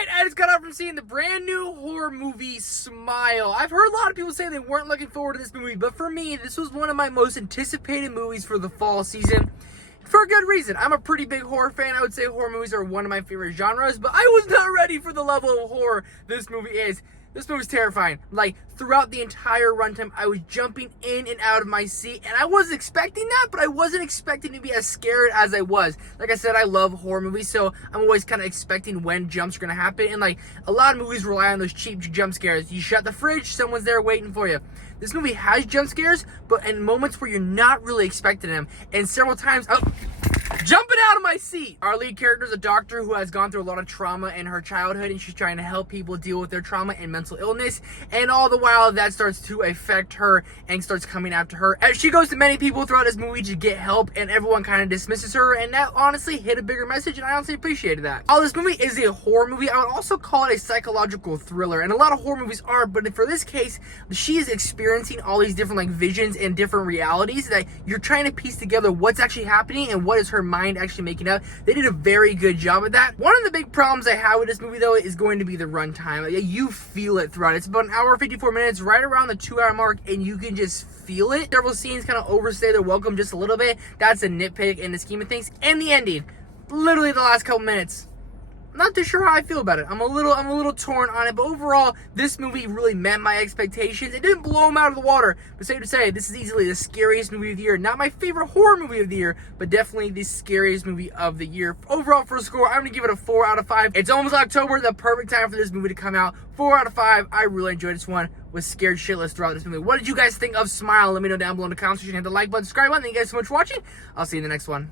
Alright, I just got out from seeing the brand new horror movie, Smile. I've heard a lot of people say they weren't looking forward to this movie, but for me, this was one of my most anticipated movies for the fall season. For a good reason. I'm a pretty big horror fan. I would say horror movies are one of my favorite genres, but I was not ready for the level of horror this movie is. This movie's terrifying. Like, throughout the entire runtime, I was jumping in and out of my seat, and I wasn't expecting that, but I wasn't expecting to be as scared as I was. Like I said, I love horror movies, so I'm always kind of expecting when jumps are going to happen, and like, a lot of movies rely on those cheap jump scares. You shut the fridge, someone's there waiting for you. This movie has jump scares, but in moments where you're not really expecting them, and several times, jumping out of my seat. Our lead character is a doctor who has gone through a lot of trauma in her childhood, and she's trying to help people deal with their trauma and mental illness, and all the while that starts to affect her and starts coming after her as she goes to many people throughout this movie to get help, and everyone kind of dismisses her, and that honestly hit a bigger message, and I honestly appreciated that. While this movie is a horror movie, I would also call it a psychological thriller, and a lot of horror movies are, but for this case, she is experiencing all these different like visions and different realities that you're trying to piece together what's actually happening and what is her mind actually making up. They did a very good job at that. One of the big problems I have with this movie though is going to be the runtime. You feel it throughout. It's about an hour 54 minutes, right around the 2-hour mark, and you can just feel it. Several scenes kind of overstay their welcome just a little bit. That's a nitpick in the scheme of things. And the ending, literally the last couple minutes, I'm not too sure how I feel about it. I'm a little torn on it, but overall, this movie really met my expectations. It didn't blow them out of the water, but safe to say, this is easily the scariest movie of the year. Not my favorite horror movie of the year, but definitely the scariest movie of the year. Overall, for a score, I'm gonna give it a 4 out of 5. It's almost October, the perfect time for this movie to come out. 4 out of 5. I really enjoyed this one. Was scared shitless throughout this movie. What did you guys think of Smile? Let me know down below in the comment section. Hit the like button, subscribe button. Thank you guys so much for watching. I'll see you in the next one.